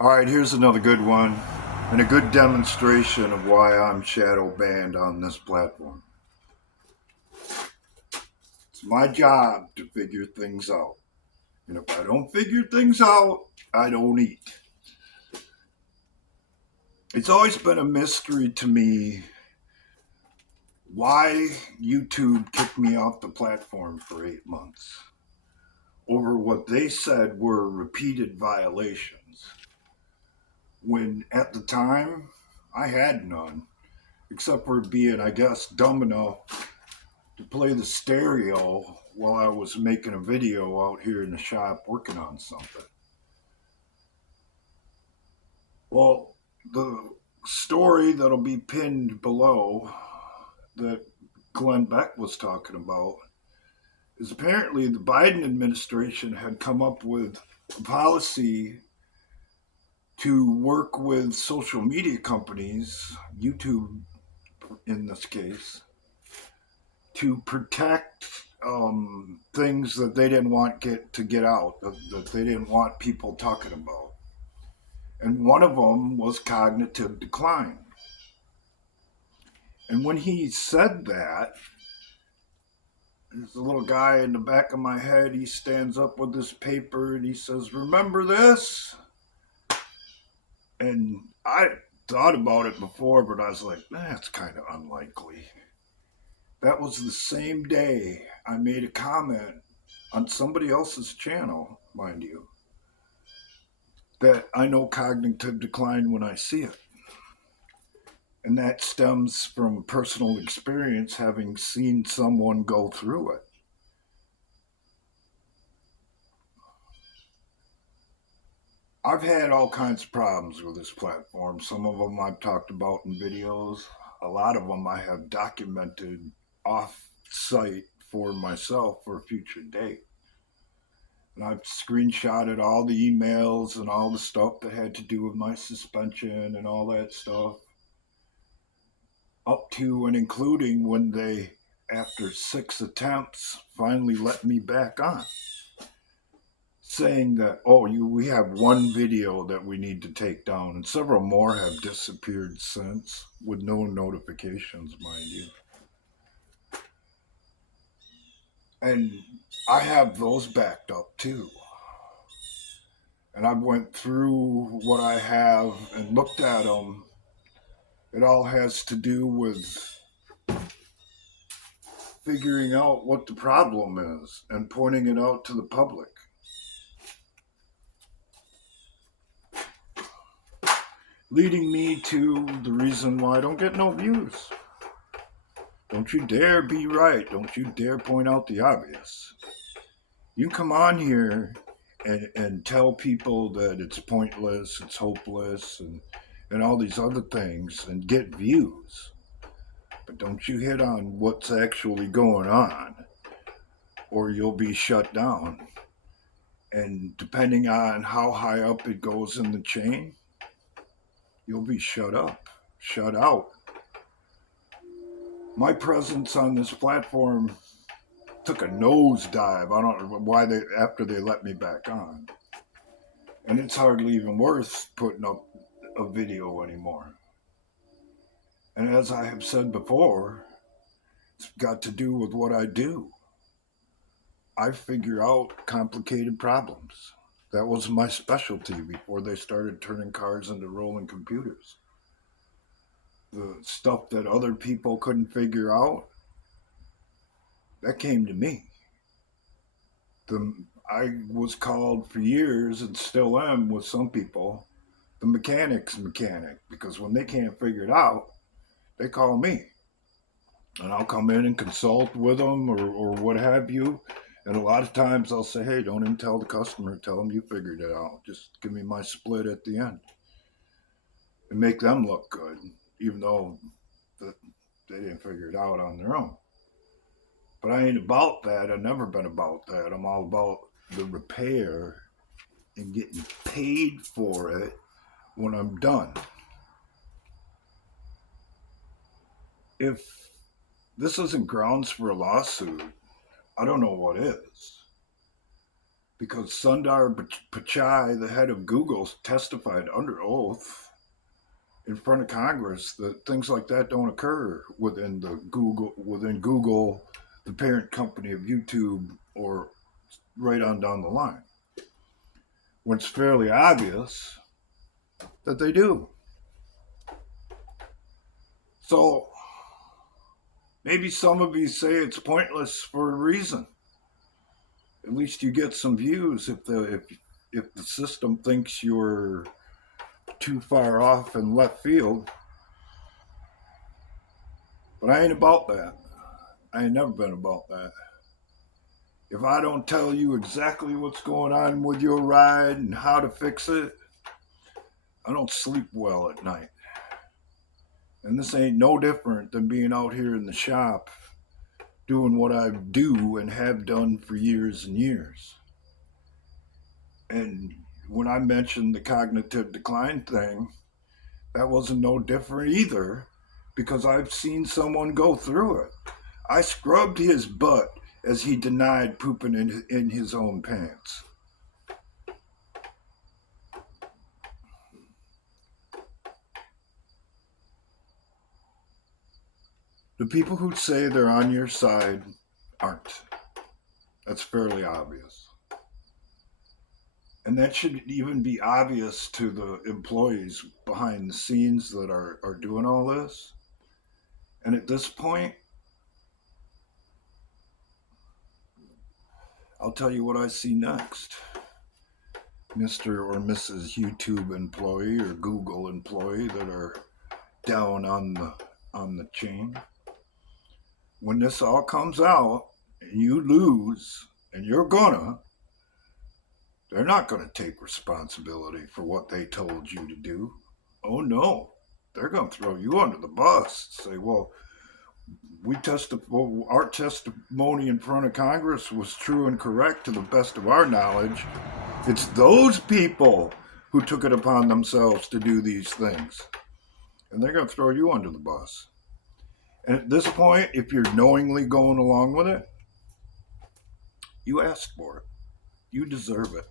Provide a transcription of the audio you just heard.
All right, here's another good one and a good demonstration of why I'm shadow banned on this platform. It's my job to figure things out. And if I don't figure things out, I don't eat. It's always been a mystery to me why YouTube kicked me off the platform for 8 months over what they said were repeated violations. When at the time, I had none, except for being, I guess, dumb enough to play the stereo while I was making a video out here in the shop working on something. Well, the story that'll be pinned below that Glenn Beck was talking about is apparently the Biden administration had come up with a policy to work with social media companies, YouTube in this case, to protect things that they didn't want to get out, that they didn't want people talking about. And one of them was cognitive decline. And when he said that, there's a little guy in the back of my head. He stands up with this paper and he says, "Remember this?" And I thought about it before, but I was like, that's kind of unlikely. That was the same day I made a comment on somebody else's channel, mind you, that I know cognitive decline when I see it. And that stems from personal experience, having seen someone go through it. I've had all kinds of problems with this platform. Some of them I've talked about in videos. A lot of them I have documented off site for myself for a future date. And I've screenshotted all the emails and all the stuff that had to do with my suspension and all that stuff, up to and including when they, after 6 attempts, finally let me back on, saying that, oh, we have one video that we need to take down, and several more have disappeared since with no notifications, mind you. And I have those backed up too. And I went through what I have and looked at them. It all has to do with figuring out what the problem is and pointing it out to the public. Leading me to the reason why I don't get no views. Don't you dare be right. Don't you dare point out the obvious. You come on here and tell people that it's pointless, it's hopeless, and all these other things and get views. But don't you hit on what's actually going on, or you'll be shut down. And depending on how high up it goes in the chain, you'll be shut up, shut out. My presence on this platform took a nosedive. I don't know why after they let me back on. And it's hardly even worth putting up a video anymore. And as I have said before, it's got to do with what I do. I figure out complicated problems. That was my specialty before they started turning cars into rolling computers. The stuff that other people couldn't figure out, that came to me. I was called for years and still am with some people the mechanic's mechanic, because when they can't figure it out, they call me. And I'll come in and consult with them or what have you. And a lot of times I'll say, hey, don't even tell the customer, tell them you figured it out. Just give me my split at the end and make them look good, even though they didn't figure it out on their own. But I ain't about that. I've never been about that. I'm all about the repair and getting paid for it when I'm done. If this isn't grounds for a lawsuit, I don't know what is. because Sundar Pichai, the head of Google, testified under oath in front of Congress that things like that don't occur within Google, the parent company of YouTube, or right on down the line. When it's fairly obvious that they do. So maybe some of you say it's pointless for a reason. At least you get some views if the system thinks you're too far off in left field. But I ain't about that. I ain't never been about that. If I don't tell you exactly what's going on with your ride and how to fix it, I don't sleep well at night. And this ain't no different than being out here in the shop doing what I do and have done for years and years. And when I mentioned the cognitive decline thing, that wasn't no different either because I've seen someone go through it. I scrubbed his butt as he denied pooping in his own pants. The people who say they're on your side aren't. That's fairly obvious. And that should even be obvious to the employees behind the scenes that are doing all this. And at this point, I'll tell you what I see next. Mr. or Mrs. YouTube employee or Google employee that are down on the chain. When this all comes out and you lose, and you're they're not gonna take responsibility for what they told you to do. Oh no. They're gonna throw you under the bus. Say, well, our testimony in front of Congress was true and correct to the best of our knowledge. It's those people who took it upon themselves to do these things. And they're going to throw you under the bus. And at this point, if you're knowingly going along with it, you asked for it. You deserve it.